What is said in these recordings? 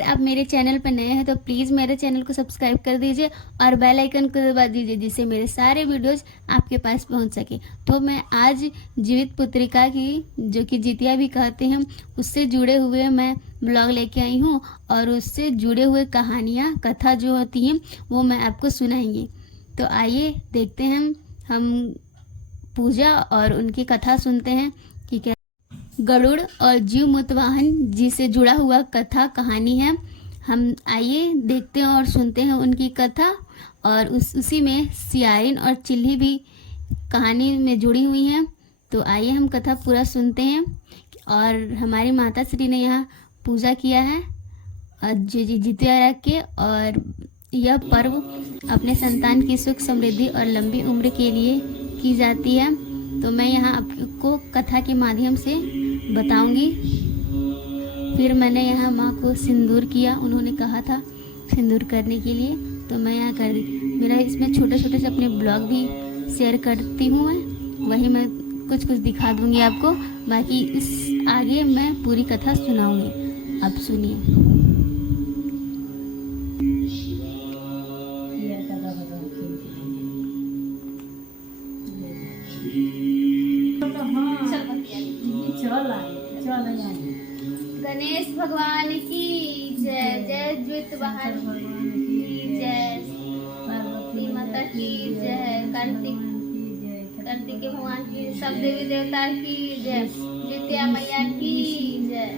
अगर आप मेरे चैनल पर नए हैं तो प्लीज़ मेरे चैनल को सब्सक्राइब कर दीजिए और बेल आइकन को दबा दीजिए, जिससे मेरे सारे वीडियोस आपके पास पहुंच सके। तो मैं आज जीवित पुत्रिका की, जो कि जितिया भी कहते हैं, उससे जुड़े हुए मैं ब्लॉग लेके आई हूँ और उससे जुड़े हुए कहानियाँ, कथा जो होती हैं वो मैं आपको सुनाएंगी। तो आइए देखते हैं हम पूजा और उनकी कथा सुनते हैं कि क्या गरुड़ और जीव मुतवाहन जी से जुड़ा हुआ कथा कहानी है। हम आइए देखते हैं और सुनते हैं उनकी कथा। और उसी में सियारिन और चिल्ली भी कहानी में जुड़ी हुई हैं। तो आइए हम कथा पूरा सुनते हैं। और हमारी माता श्री ने यहाँ पूजा किया है जितिया रख के, और यह पर्व अपने संतान की सुख समृद्धि और लंबी उम्र के लिए की जाती है। तो मैं यहाँ आपको कथा के माध्यम से बताऊंगी। फिर मैंने यहाँ माँ को सिंदूर किया, उन्होंने कहा था सिंदूर करने के लिए, तो मैं यहाँ कर दी। मेरा इसमें छोटे छोटे से अपने ब्लॉग भी शेयर करती हूँ मैं, वही मैं कुछ कुछ दिखा दूँगी आपको। बाकी इस आगे मैं पूरी कथा सुनाऊँगी, आप सुनिए। गणेश भगवान की जय, जय द्वित वाहन की जय, पार्वती माता की जय, कार्तिक भगवान की, सब देवी देवता की जय, जितिया मैया की जय।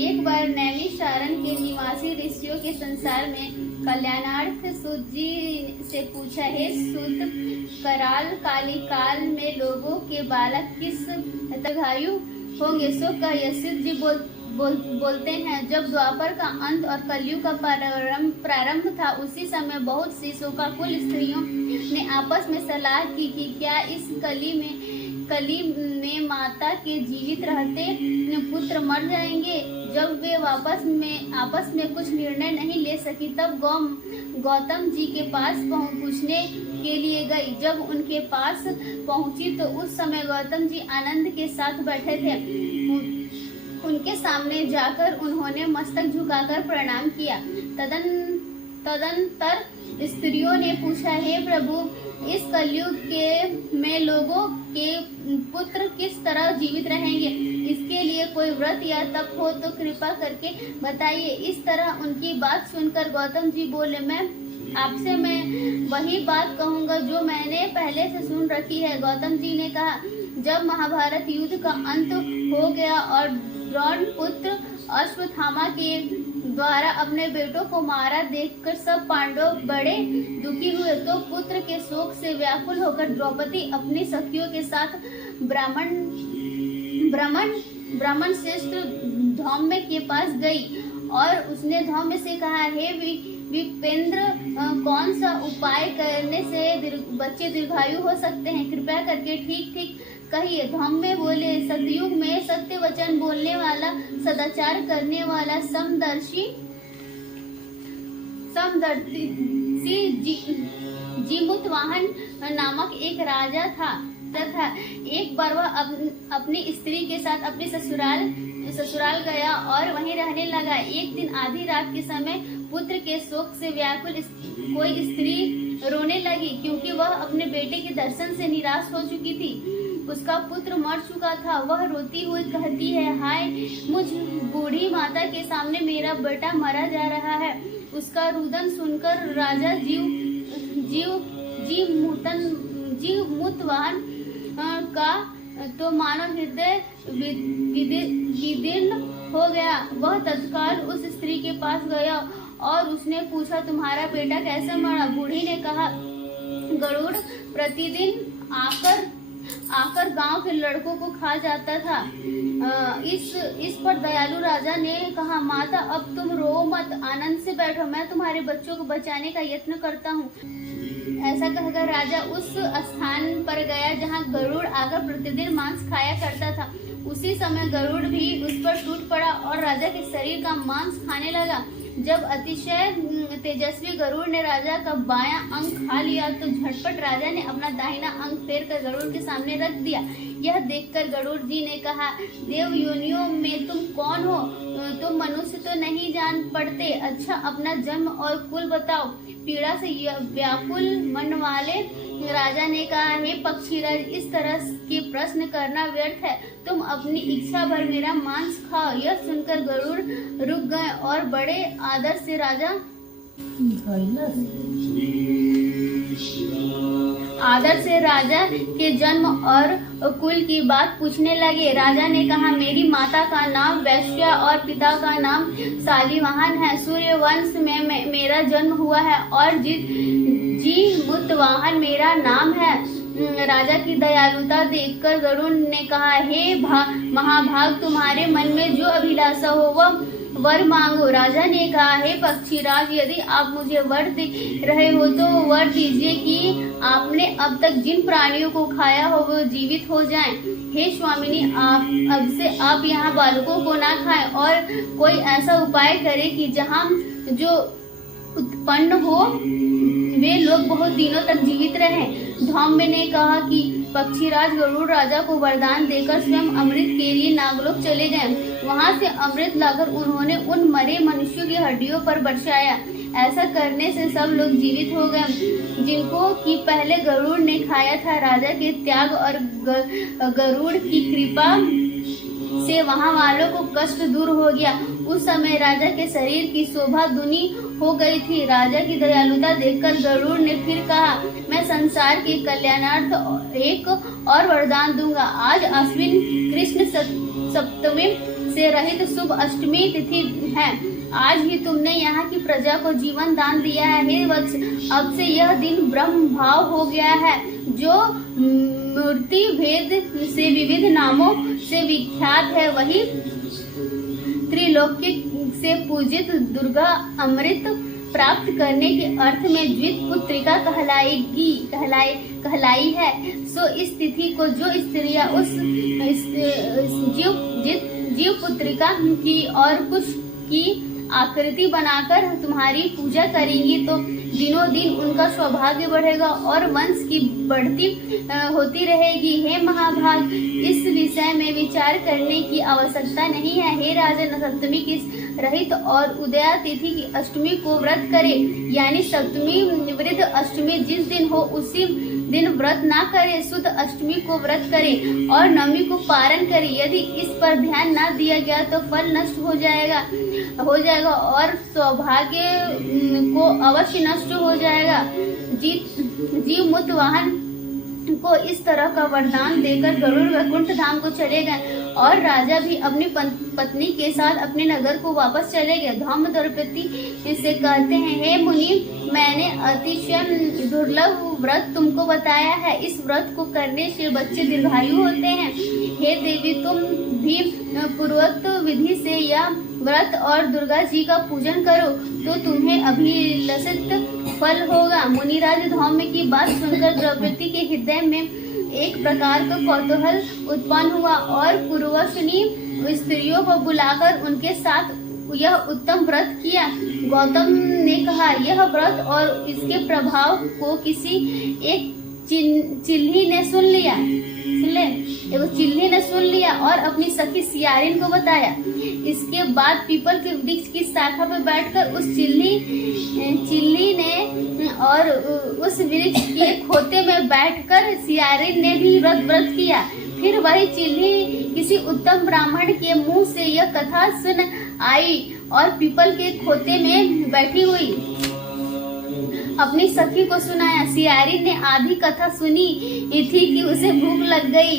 एक बार नैमिषारण्य के निवासी ऋषियों के संसार में कल्याणार्थ सूत जी से पूछा, हे सूत, कराल काली काल में लोगों के बालक किस दीर्घायु होंगे? सो कह। यशोद जी बोलते हैं, जब द्वापर का अंत और कलयुग का प्रारंभ था, उसी समय बहुत सी शोकाकुल स्त्रियों ने आपस में सलाह की कि क्या इस कली में माता के जीवित रहते पुत्र मर जाएंगे। जब वे आपस में कुछ निर्णय नहीं ले सकी, तब गौतम जी के पास पूछने के लिए गई। जब उनके पास पहुंची तो उस समय गौतम जी आनंद के साथ बैठे थे। उनके सामने जाकर उन्होंने मस्तक झुकाकर प्रणाम किया। तदंतर स्त्रियों ने पूछा, हे प्रभु, इस कलयुग में लोगों के पुत्र किस तरह जीवित रहेंगे? इसके लिए कोई व्रत या तप हो तो कृपा करके बताइए। इस तरह उनकी बात सुनकर गौतम जी बोले, मैं वही बात कहूँगा जो मैंने पहले से सुन रखी है। गौतम जी ने कहा, जब महाभारत युद्ध का अंत हो गया और द्रोण पुत्र अश्वत्थामा के द्वारा अपने बेटों को मारा देखकर सब पांडव बड़े दुखी हुए, तो पुत्र के शोक से व्याकुल होकर द्रौपदी अपनी सखियों के साथ ब्राह्मण श्रेष्ठ धौम्य के पास गई और उसने धौम्य से कहा, हे विपेंद्र, कौन सा उपाय करने से बच्चे दीर्घायु हो सकते हैं? कृपया करके ठीक कहिए। धौम्य बोले, सतयुग में सत्य वचन बोलने वाला, सदाचार करने वाला समदर्शी जीमुतवाहन नामक एक राजा था तथा एक बार वह अपनी स्त्री के साथ अपने ससुराल गया और वहीं रहने लगा। एक दिन आधी रात के समय पुत्र के शोक से व्याकुल कोई स्त्री रोने लगी, क्योंकि वह अपने बेटे के दर्शन से निराश हो चुकी थी। उसका पुत्र मर चुका था। वह रोती हुई कहती है, हाय, मुझ बूढ़ी माता के सामने मेरा बेटा मरा जा रहा है। उसका रुदन सुनकर राजा जीव मुतवाहन का तो मानव हृदय विदीर्ण हो गया। वह तत्काल उस स्त्री के पास गया और उसने पूछा, तुम्हारा बेटा कैसे मरा? बूढ़ी ने कहा, गरुड़ प्रतिदिन आकर गांव के लड़कों को खा जाता था। इस पर दयालु राजा ने कहा, माता, अब तुम रो मत, आनंद से बैठो, मैं तुम्हारे बच्चों को बचाने का यत्न करता हूँ। ऐसा कहकर राजा उस स्थान पर गया जहाँ गरुड़ आकर प्रतिदिन मांस खाया करता था। उसी समय गरुड़ भी उस पर टूट पड़ा और राजा के शरीर का मांस खाने लगा। जब अतिशय तेजस्वी गरुड़ ने राजा का बायां अंग खा लिया तो झटपट राजा ने अपना दाहिना अंग फेर कर गरुड़ के सामने रख दिया। यह देखकर गरुड़ जी ने कहा, देव योनियों में तुम कौन हो? तुम मनुष्य तो नहीं जान पड़ते। अच्छा, अपना जन्म और कुल बताओ। पीड़ा से व्याकुल मन वाले राजा ने कहा, हे पक्षीराज, इस तरह के प्रश्न करना व्यर्थ है। तुम अपनी इच्छा भर मेरा मांस खाओ। यह सुनकर गरुड़ रुक गए और बड़े आदर से राजा के जन्म और कुल की बात पूछने लगे। राजा ने कहा, मेरी माता का नाम वैश्या और पिता का नाम शालिवाहन है। सूर्यवंश में मेरा जन्म हुआ है और जीमुतवाहन मेरा नाम है। राजा की दयालुता देखकर गरुड़ ने कहा, हे महाभाग, तुम्हारे मन में जो अभिलाषा हो वह वर मांगो। राजा ने कहा, हे पक्षीराज, यदि आप मुझे वर दे रहे हो तो वर दीजिए कि आपने अब तक जिन प्राणियों को खाया हो वो जीवित हो जाएं। हे स्वामिनी, अब से आप यहाँ बालकों को ना खाएं और कोई ऐसा उपाय करें कि जहाँ जो उत्पन्न हो वे लोग बहुत दिनों तक जीवित रहें। धौम्य ने कहा कि पक्षीराज गरुड़ राजा को वरदान देकर स्वयं अमृत के लिए नागलोक चले गए। वहां से अमृत लाकर उन्होंने उन मरे मनुष्यों की हड्डियों पर बरसाया। ऐसा करने से सब लोग जीवित हो गए जिनको कि पहले गरुड़ ने खाया था। राजा के त्याग और गरुड़ की कृपा से वहां वालों को कष्ट दूर हो गया। उस समय राजा के शरीर की शोभा दुनी हो गई थी। राजा की दयालुता देखकर गरुड़ ने फिर कहा, मैं संसार के कल्याणार्थ एक और वरदान दूंगा। आज अश्विन कृष्ण सप्तमी से रहित शुभ अष्टमी तिथि है। आज ही तुमने यहाँ की प्रजा को जीवन दान दिया है। हे वत्स, अब से यह दिन ब्रह्म भाव हो गया है, जो मूर्ति भेद से विविध नामों से विख्यात है। वही त्रिलोकी से पूजित दुर्गा अमृत प्राप्त करने के अर्थ में द्वित पुत्रिका कहलाई है। सो इस तिथि को जो स्त्रियां उस जीव पुत्रिका की और कुछ की आकृति बनाकर तुम्हारी पूजा करेंगी तो दिनों दिन उनका सौभाग्य बढ़ेगा और वंश की बढ़ती होती रहेगी। हे महाभाग, इस विषय में विचार करने की आवश्यकता नहीं है। हे राजन, सप्तमी की रहित और उदया तिथि की अष्टमी को व्रत करे, यानी सप्तमी वृद्ध अष्टमी जिस दिन हो उसी दिन व्रत ना करे, शुद्ध अष्टमी को व्रत करे और नवमी को पारण करे। यदि इस पर ध्यान ना दिया गया तो फल नष्ट हो जाएगा और सौभाग्य को अवश्य नष्ट हो जाएगा। जीवमुत वाहन को इस तरह का वरदान देकर गरुड़ वैकुंठ धाम को चले गए और राजा भी अपनी पत्नी के साथ अपने नगर को वापस चले गए। धौम्य द्रौपदी से कहते हैं, हे मुनि, मैंने अतिशय दुर्लभ व्रत तुमको बताया है। इस व्रत को करने से बच्चे दीर्घायु होते हैं। हे देवी, तुम भी पूर्वोक्त विधि से यह व्रत और दुर्गा जी का पूजन करो तो तुम्हें अभिलषित फल होगा। मुनिराज धौम्य की बात सुनकर द्रौपदी के हृदय में एक प्रकार का कौतूहल उत्पन्न हुआ और पूर्वसनी स्त्रियों को बुलाकर उनके साथ यह उत्तम व्रत किया। गौतम ने कहा, यह व्रत और इसके प्रभाव को किसी एक चिल्ही ने सुन लिया और अपनी सखी सियारिन को बताया। इसके बाद पीपल के वृक्ष की शाखा पर बैठकर उस चिल्ली ने और उस वृक्ष के खोते में बैठकर सियारिन ने भी व्रत किया। फिर वही चिल्ली किसी उत्तम ब्राह्मण के मुंह से यह कथा सुन आई और पीपल के खोते में बैठी हुई अपनी सखी को सुनाया। सियारिन ने आधी कथा सुनी थी कि उसे भूख लग गई।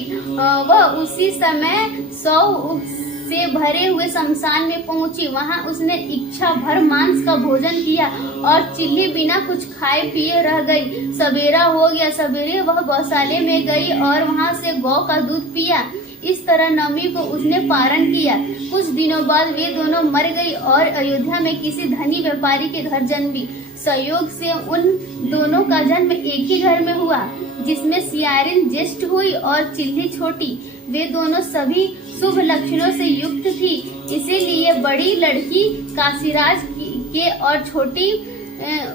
वह उसी समय 100 से भरे हुए शमशान में पहुंची। वहां उसने इच्छा भर मांस का भोजन किया और चिल्ली बिना कुछ खाए पिए रह गई। सवेरा हो गया। सवेरे वह गौशाले में गई और वहां से गौ का दूध पिया। इस तरह नवमी को उसने पारण किया। कुछ दिनों बाद वे दोनों मर गई और अयोध्या में किसी धनी व्यापारी के घर जन्मी। संयोग से उन दोनों का जन्म एक ही घर में हुआ, जिसमें सियारिन ज्येष्ठ हुई और चिल्ली छोटी। वे दोनों सभी शुभ लक्षणों से युक्त थी, इसीलिए बड़ी लड़की काशीराज के और छोटी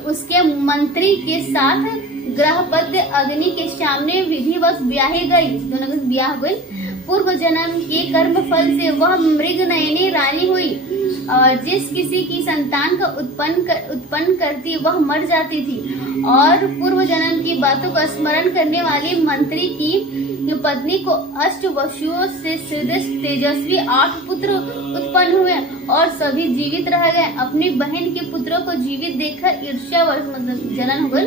उसके मंत्री के साथ ग्रहपत्य अग्नि के सामने विधिवत ब्याही गई, दोनों का ब्याह गई। पूर्व जन्म के कर्म फल से वह मृग नयनी रानी हुई और जिस किसी की संतान का उत्पन्न करती वह मर जाती थी। और पूर्व जन्म की बातों का स्मरण करने वाली मंत्री की पत्नी को अष्ट वसुओं से तेजस्वी 8 पुत्र उत्पन्न हुए और सभी जीवित रह गए। अपनी बहन के पुत्रों को जीवित देखकर ईर्ष्यावश मतलब जलन हो गई।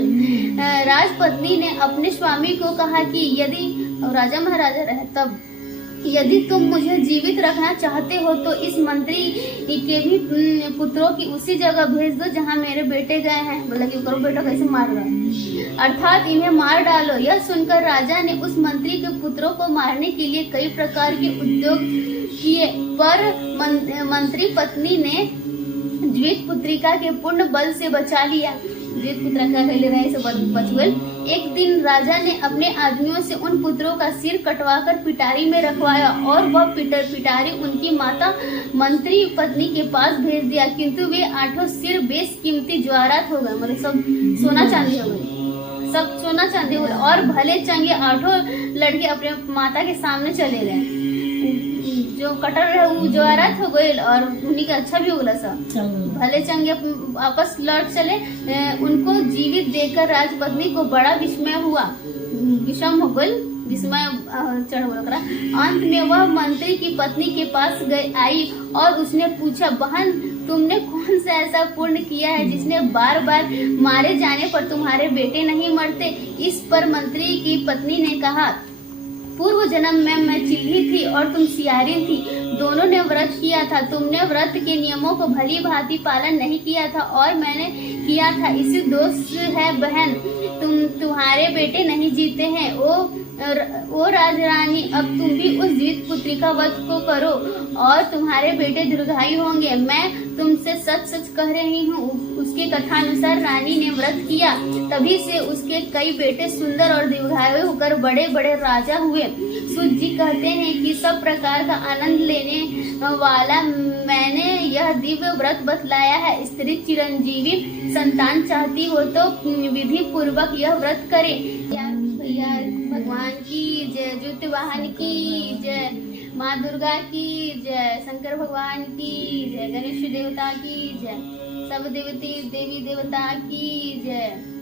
राजपत्नी ने अपने स्वामी को कहा कि यदि राजा महाराजा रहे तब यदि तुम मुझे जीवित रखना चाहते हो तो इस मंत्री के भी पुत्रों की उसी जगह भेज दो जहां मेरे बेटे गए हैं। बोला कि करो बेटा कैसे मार दो, अर्थात इन्हें मार डालो। यह सुनकर राजा ने उस मंत्री के पुत्रों को मारने के लिए कई प्रकार के उद्योग किए, पर मंत्री पत्नी ने द्वित पुत्रिका के पूर्ण बल से बचा लिया। द्वित पुत्रिका ले रहे से बच गए। एक दिन राजा ने अपने आदमियों से उन पुत्रों का सिर कटवाकर पिटारी में रखवाया और वह पिटारी उनकी माता मंत्री पत्नी के पास भेज दिया, किंतु वे 8 सिर बेशकीमती ज्वारात हो गए, मतलब सब सोना चांदी हो गए, सब सोना चांदी हो गए। और भले चंगे 8 लड़के अपने माता के सामने चले गए। जो कटर रहे वो ज्वारात हो गए और उन्हीं का अच्छा भी हो गया सब। भले चंगे आपस लौट चले। उनको जीवित देखकर राजपत्नी को बड़ा विस्मय हुआ, विषम हो गई, विस्मय चढ़ गया। अंत में वह मंत्री की पत्नी के पास आई और उसने पूछा, बहन तुमने कौन सा ऐसा पुण्य किया है जिसने बार बार मारे जाने पर तुम्हारे बेटे नहीं मरते। इस पर मंत्री की पत्नी ने कहा, पूर्व जन्म में मैं चिल्ली थी और तुम सियारी थी, दोनों ने व्रत किया था। तुमने व्रत के नियमों को भली भांति पालन नहीं किया था और मैंने किया था, इसी दोष है बहन, तुम्हारे बेटे नहीं जीते हैं। ओ राजरानी, अब तुम भी उस जीवित पुत्री का वध को करो और तुम्हारे बेटे दीर्घायु होंगे। मैं तुमसे सच सच कह रही हूँ। उसके कथानुसार रानी ने व्रत किया, तभी से उसके कई बेटे सुंदर और दीर्घायु होकर बड़े बड़े राजा हुए। सूत जी कहते हैं कि सब प्रकार का आनंद लेने वाला मैंने यह दिव्य व्रत बतलाया है। स्त्री चिरंजीवी संतान चाहती हो तो विधि पूर्वक यह व्रत करे। भगवान की जय, ज्योति वाहन की जय, माँ दुर्गा की जय, शंकर भगवान की जय, गणेश देवता की जय, सब देवी देवता की जय।